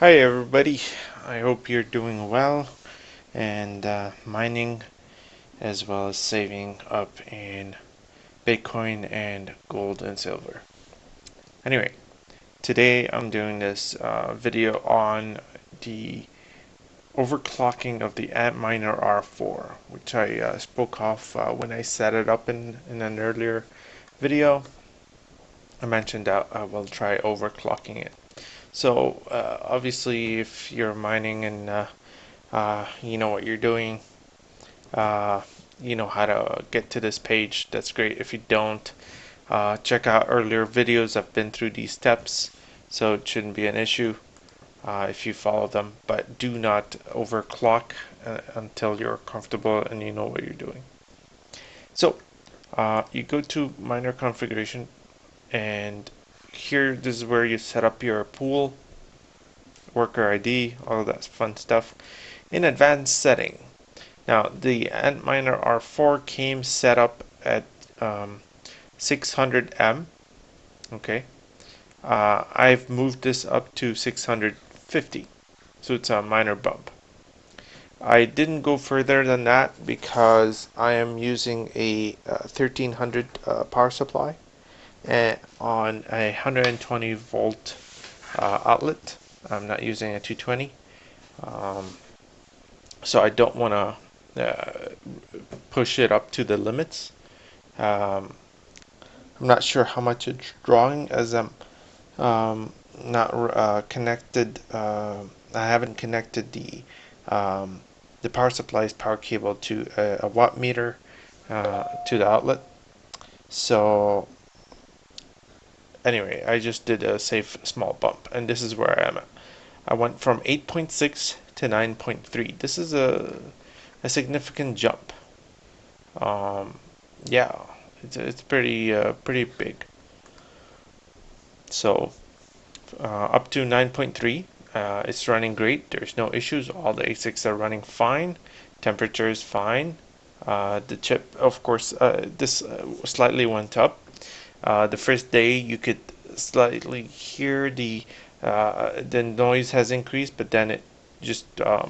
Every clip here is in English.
Hi everybody, I hope you're doing well and mining as well as saving up in Bitcoin and gold and silver. Anyway, today I'm doing this video on the overclocking of the Antminer R4, which I spoke of when I set it up in an earlier video. I mentioned that I will try overclocking it. So obviously if you're mining and you know what you're doing, uh, you know how to get to this page. That's great. If you don't, check out earlier videos. I've been through these steps, so it shouldn't be an issue if you follow them. But do not overclock until you're comfortable and you know what you're doing. So you go to miner configuration, and here this is where you set up your pool, worker ID, all of that fun stuff. In advanced setting. Now the Antminer R4 came set up at 600M. Okay, I've moved this up to 650, so it's a minor bump. I didn't go further than that because I am using a 1300 power supply on a 120 volt outlet. I'm not using a 220. So I don't want to push it up to the limits. Um, I'm not sure how much it's drawing as I'm not connected. I haven't connected the power supply's power cable to a watt meter to the outlet. So anyway, I just did a safe small bump, and this is where I am at. I went from 8.6 to 9.3. This is a significant jump. Yeah, it's pretty big. So up to 9.3, it's running great. There's no issues. All the ASICs are running fine. Temperature is fine. The chip, of course, this slightly went up. The first day you could slightly hear the noise has increased, but then it just uh,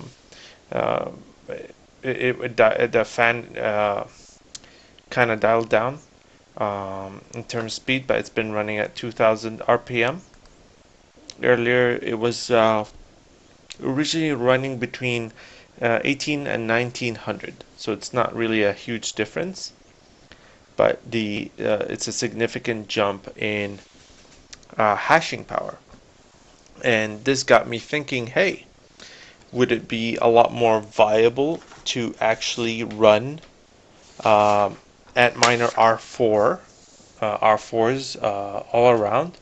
the fan kind of dialed down in terms of speed, but it's been running at 2000 RPM. Earlier it was originally running between 18 and 1900, so it's not really a huge difference, but it's a significant jump in hashing power. And this got me thinking, hey, would it be a lot more viable to actually run Antminer R4, R4s all around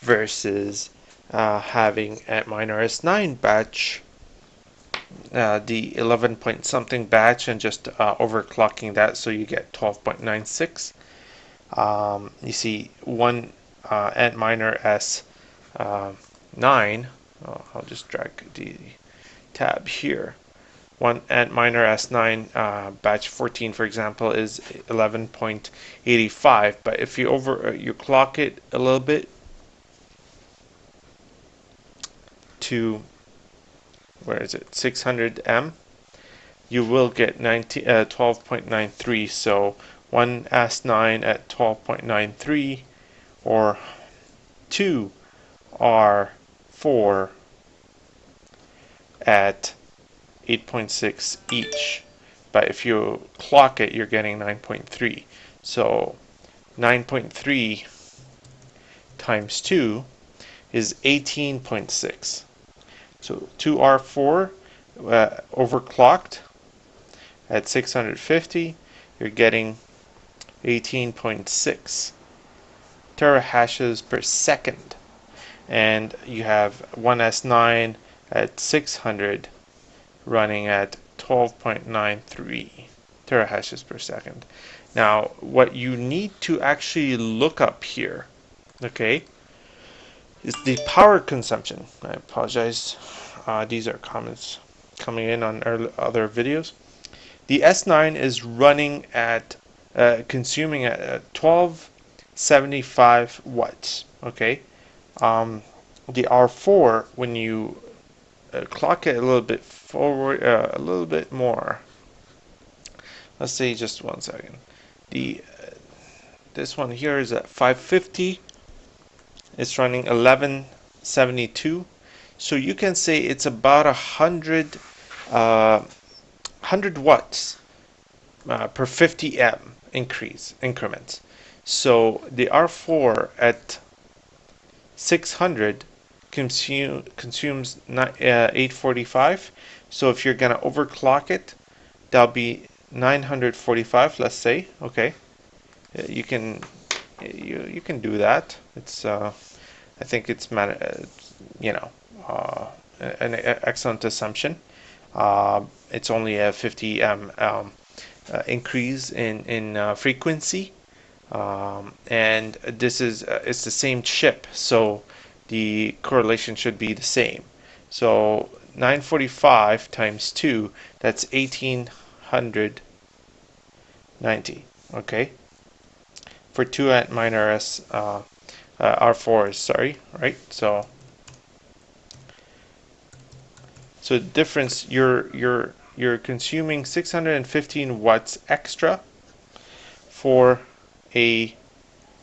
versus having Antminer S9 batch, the 11 point something batch, and just overclocking that so you get 12.96. You see one Antminer S9. I'll just drag the tab here. One Antminer S9 batch 14, for example, is 11.85. But if you clock it a little bit to, where is it, 600M, you will get 12.93. So one S9 at 12.93 or two R4 at 8.6 each, but if you clock it, you're getting 9.3. So 9.3 times 2 is 18.6. So 2R4 overclocked at 650, you're getting 18.6 terahashes per second. And you have one S9 at 600 running at 12.93 terahashes per second. Now, what you need to actually look up here, okay, is the power consumption. I apologize. These are comments coming in on other videos. The S9 is running at consuming at 1275 watts. Okay, the R4, when you clock it a little bit forward, a little bit more. Let's say just 1 second. This one here is at 550. It's running 1172. So you can say it's about 100 watts per 50 M increments. So the R4 at 600 consumes 845. So if you're gonna overclock it, that'll be 945. Let's say, okay, you can do that. It's I think it's you know an excellent assumption. It's only a 50 M increase in frequency, and this is it's the same chip, so the correlation should be the same. So 945 times 2, that's 1890. Okay, for two Antminer R4s, sorry, right? So the difference, you're consuming 615 watts extra for a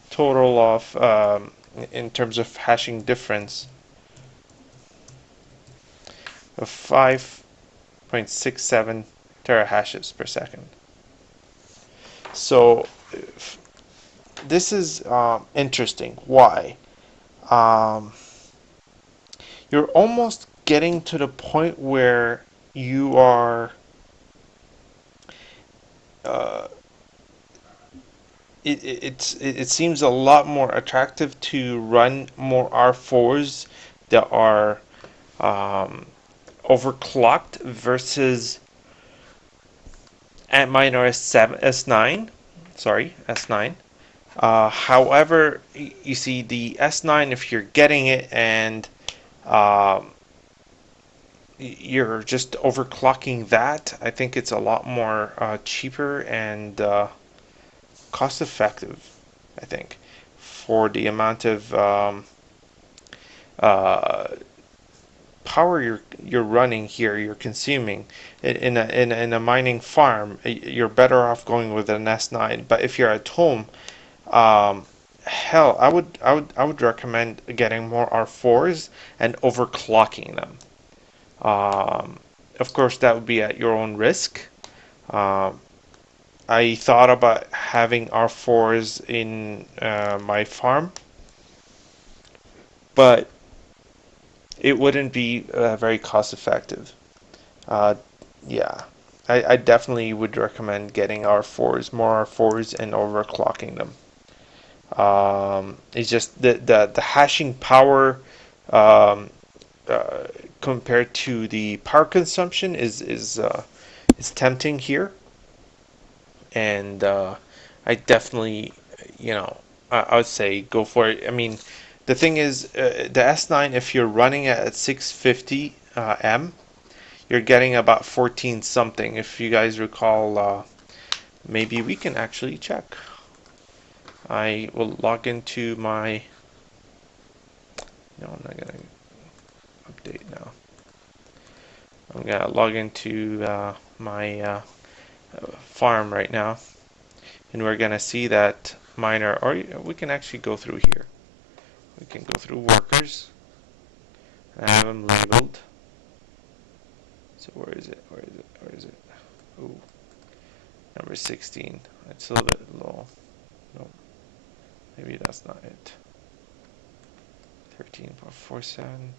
total of in terms of hashing difference of 5.67 terahashes per second. So this is interesting. Why? You're almost getting to the point where you are it seems a lot more attractive to run more R4s that are overclocked versus Antminer S9. Sorry, S9. However, you see the S9, if you're getting it and you're just overclocking that, I think it's a lot more cheaper and cost effective, I think, for the amount of power you're running here, you're consuming in a mining farm. You're better off going with an S9. But if you're at home, hell, I would recommend getting more R4s and overclocking them. Of course, that would be at your own risk. I thought about having R4s in my farm, but it wouldn't be very cost effective. Yeah, I definitely would recommend getting R4s, more R4s, and overclocking them. It's just the hashing power compared to the power consumption is tempting here, and I definitely, I would say go for it. I mean, the thing is, the S9, if you're running it at 650 M, you're getting about 14 something. If you guys recall, maybe we can actually check. I will log into my. No, I'm not gonna update now. I'm gonna log into my farm right now, and we're gonna see that miner, or we can actually go through here. We can go through workers. I have them labeled. So where is it? Where is it? Where is it? Ooh, number 16. It's a little bit low. No, maybe that's not it. 13.47.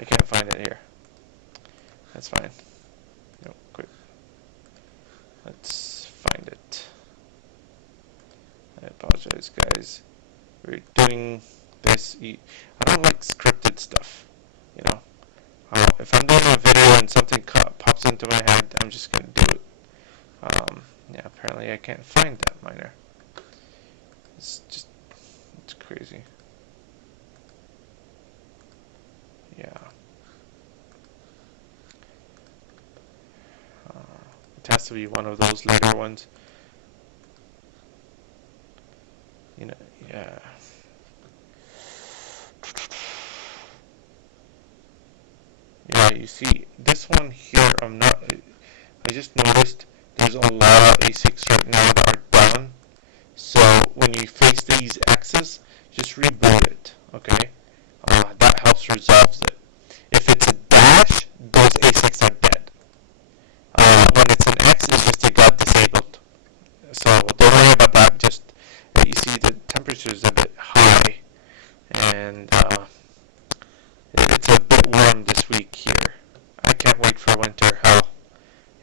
I can't find it here. That's fine. No, quick. Let's find it. I apologize, guys. We're doing this. I don't like scripted stuff. You know, if I'm doing a video and something pops into my head, I'm just gonna do it. Yeah, apparently I can't find that miner. It's crazy. Yeah. It has to be one of those later ones. Yeah. Yeah, you see, this one here, I just noticed there's a lot of ASICs right now that are down. So when you face these X's, just reboot it, okay? That helps resolve it. If it's a dash, those ASICs are dead. When it's an X, it's just it got disabled. So don't worry about that. Just you see the temperature is a bit high, and it's a bit warm this week here. I can't wait for winter. Hell,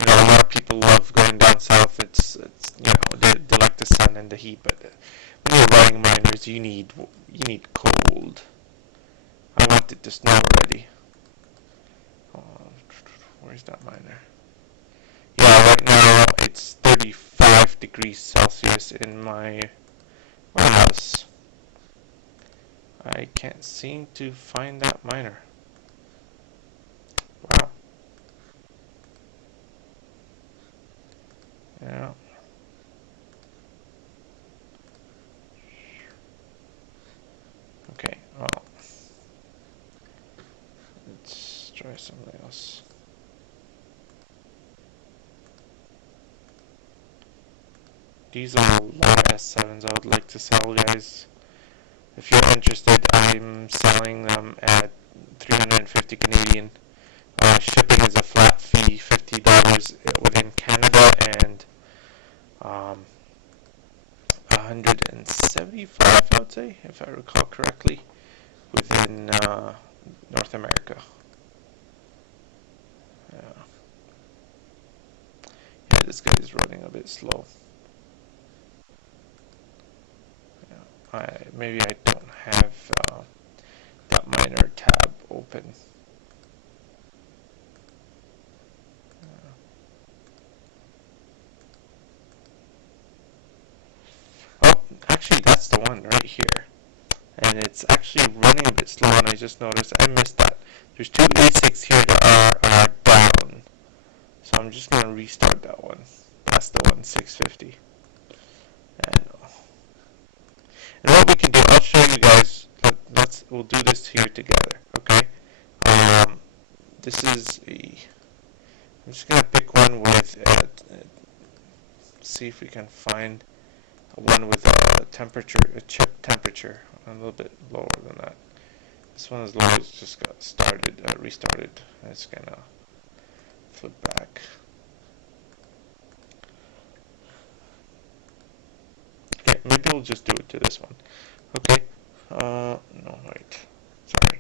a lot of people love going down south. It's they like the sun and the heat, but when you're running miners, you need cold. I want it to snow already. Where's that miner? Yeah, right now it's 35 degrees Celsius in my warehouse. I can't seem to find that miner. Wow. Yeah. Okay, well, let's try something else. These are a lot of S7s I would like to sell, guys. If you're interested, I'm selling them at 350 Canadian. Shipping is a flat fee, $50 within Canada, and 175, I would say, if I recall correctly, within North America. Yeah, this guy is running a bit slow. Maybe I don't have that miner tab open. Oh, actually that's the one right here. And it's actually running a bit slow, and I just noticed I missed that. There's two A6 here that are down. So I'm just going to restart that one. That's the one, 650. And what we can do, I'll show you guys. We'll do this here together, okay? This is I'm just gonna pick one with. See if we can find one with a temperature, a chip temperature, a little bit lower than that. This one is low. It's just got started, restarted. It's gonna flip back. Okay, maybe we'll just do it to this one. Okay. No, wait. Sorry.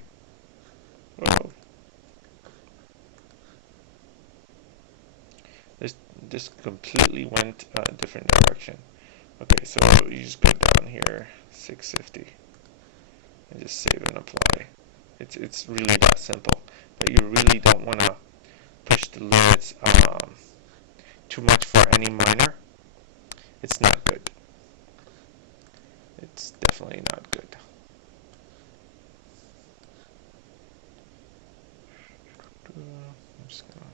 Whoa. This completely went a different direction. Okay, so you just go down here, 650, and just save and apply. It's really that simple, but you really don't want to push the limits too much for any miner. It's not good. It's definitely not good. I'm just gonna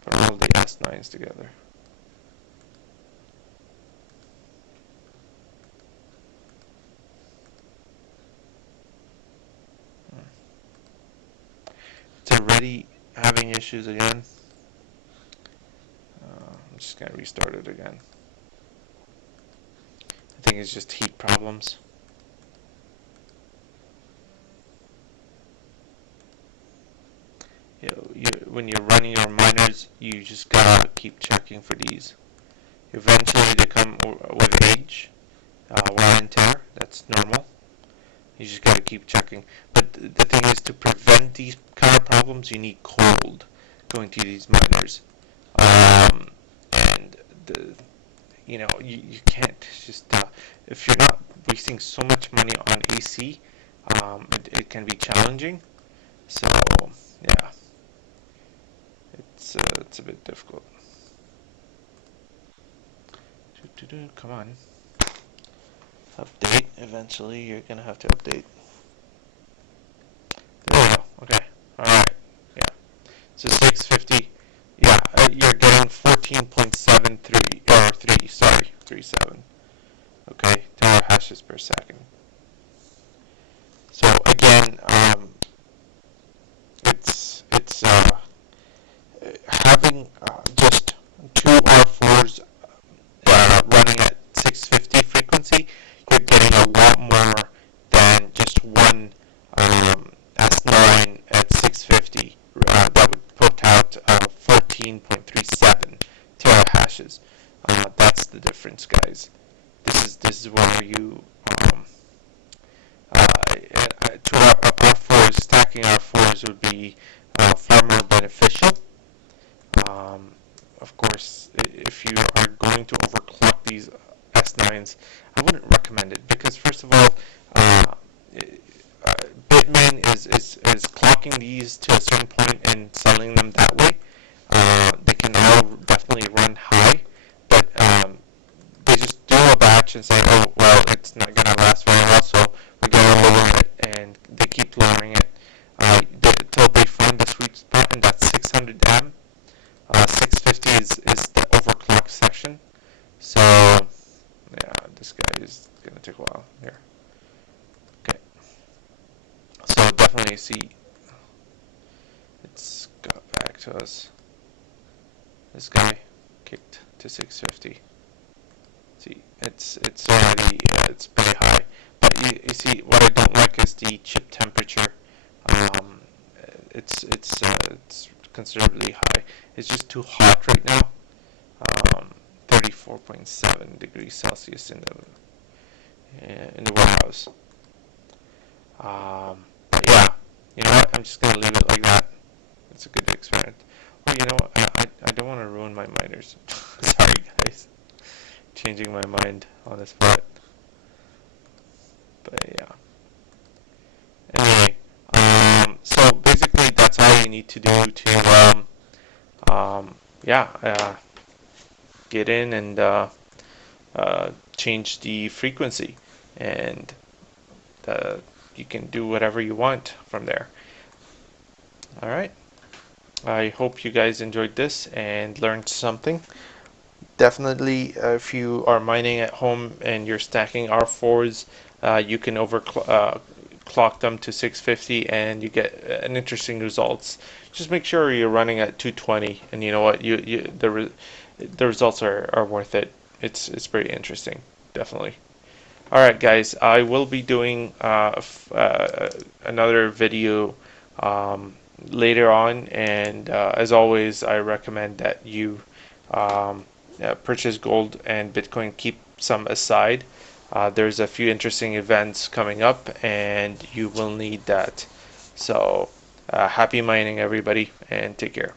put all the S9s together. It's already having issues again. I'm just gonna restart it again. I think it's just heat problems. When you're running your miners, you just gotta keep checking for these. Eventually they come with age, wear and tear. That's normal. You just gotta keep checking. But the thing is, to prevent these kind of problems, you need cold going to these miners. And you can't just if you're not wasting so much money on AC, it can be challenging. So yeah, it's a bit difficult. Come on, update. Eventually, you're gonna have to update. There we go. Okay. All right. Yeah. So 650. Yeah, you're getting 14.73 or 3. Sorry, 37. Okay, terahashes per second. So again, it's frequency, you're getting a lot more than just one S9 at 650 that would put out 14.37 terahashes. That's the difference, guys. This is where you to R4s, stacking R4s would be far more beneficial. Of course, if you are going to overclock these S9s, I wouldn't recommend it because, first of all, Bitmain is clocking these to a certain point and selling them that way. They can all definitely run high, but they just do a batch and say, oh, well, it's not going to last very well, so we're going to lower it, and they keep lowering it until they find the sweet spot, and that's 600 M. 650 is the overclock section. So, yeah, this guy is going to take a while here. Okay. So, definitely see it's got back to us. This guy kicked to 650. See, it's already, it's pretty high. But you see, what I don't like is the chip temperature. It's considerably high. It's just too hot right now. 34.7 degrees Celsius in the warehouse. But yeah, you know what? I'm just gonna leave it like that. It's a good experiment. Well, you know what? I don't want to ruin my miners. Sorry, guys. Changing my mind on the spot. But yeah. Anyway, so basically that's all you need to do to get in and change the frequency, and you can do whatever you want from there. Alright, I hope you guys enjoyed this and learned something. Definitely, if you are mining at home and you're stacking R4s, you can overclock them to 650 and you get an interesting results. Just make sure you're running at 220, and you know what, the results are worth it. It's pretty interesting, definitely. Alright guys, I will be doing another video later on, and as always, I recommend that you purchase gold and Bitcoin, keep some aside. There's a few interesting events coming up and you will need that. So happy mining everybody, and take care.